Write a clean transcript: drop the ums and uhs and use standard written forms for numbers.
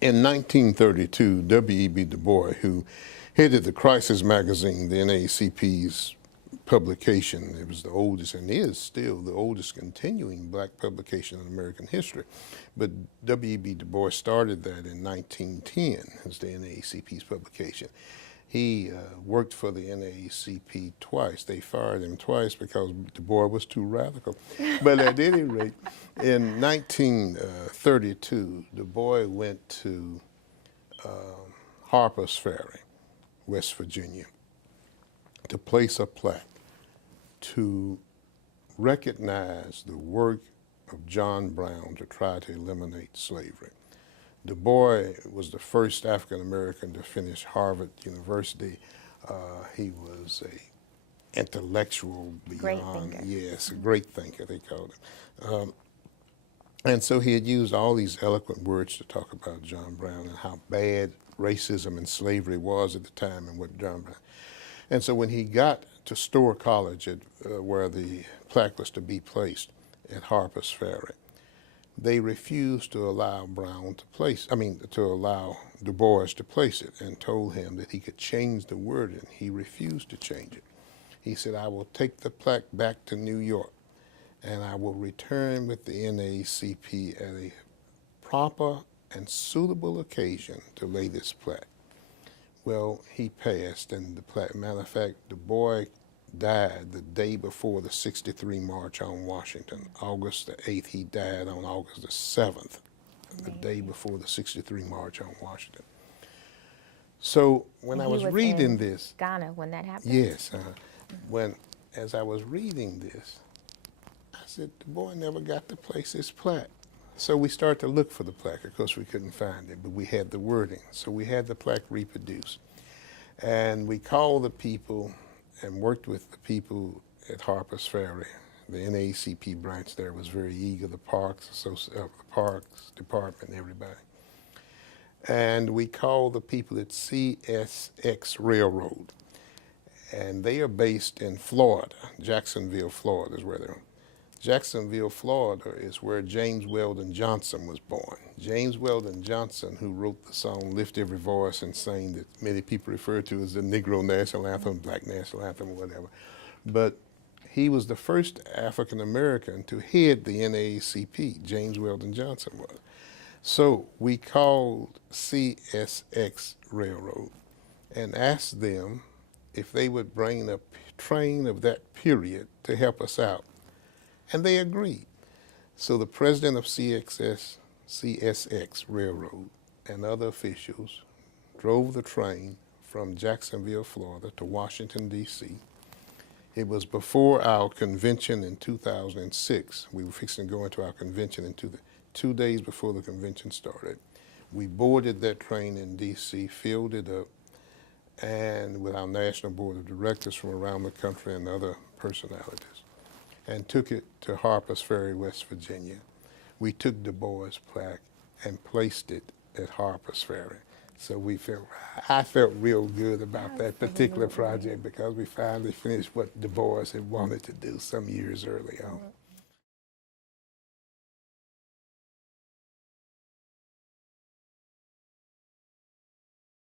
In 1932, W.E.B Dubois, who headed the Crisis magazine, the NAACP's publication, it was the oldest and is still the oldest continuing black publication in American history. But W.E.B Dubois started that in 1910 as the NAACP's publication. He worked for the NAACP twice. They fired him twice because Du Bois was too radical. But at any rate, in 1932, Du Bois went to Harper's Ferry, West Virginia, to place a plaque to recognize the work of John Brown to try to eliminate slavery. Du Bois was the first African American to finish Harvard University. He was a intellectual beyond, yes, a great thinker, they called him. And so he had used all these eloquent words to talk about John Brown and how bad racism and slavery was at the time and what John Brown. And so when he got to Storer College, where the plaque was to be placed at Harper's Ferry, they refused to allow to allow Du Bois to place it, and told him that he could change the wording. He refused to change it. He said, I will take the plaque back to New York and I will return with the NAACP at a proper and suitable occasion to lay this plaque. Well, he passed, and the plaque, matter of fact, Du Bois died the day before the '63 March on Washington. August the 8th, he died on August the 7th, the day before the '63 March on Washington. So when I was reading this, Ghana when that happened? Yes, as I was reading this, I said, Du Bois never got to place his plaque. So we started to look for the plaque. Of course, we couldn't find it, but we had the wording. So we had the plaque reproduced. And we called the people and worked with the people at Harper's Ferry. The NAACP branch there was very eager, the Parks Department, everybody. And we called the people at CSX Railroad. And they are based in Florida. Jacksonville, Florida is where they're. Jacksonville, Florida is where James Weldon Johnson was born. James Weldon Johnson, who wrote the song Lift Every Voice and sang that many people refer to as the Negro National Anthem, Black National Anthem, or whatever. But he was the first African American to head the NAACP, James Weldon Johnson was. So we called CSX Railroad and asked them if they would bring a train of that period to help us out. And they agreed. So the president of CSX Railroad and other officials drove the train from Jacksonville, Florida to Washington, D.C. It was before our convention in 2006. We were fixing to go into our convention 2 days before the convention started. We boarded that train in D.C., filled it up, and with our National Board of Directors from around the country and other personalities, and took it to Harper's Ferry, West Virginia. We took Du Bois' plaque and placed it at Harper's Ferry. So I felt real good about that particular project because we finally finished what Du Bois had wanted to do some years early on.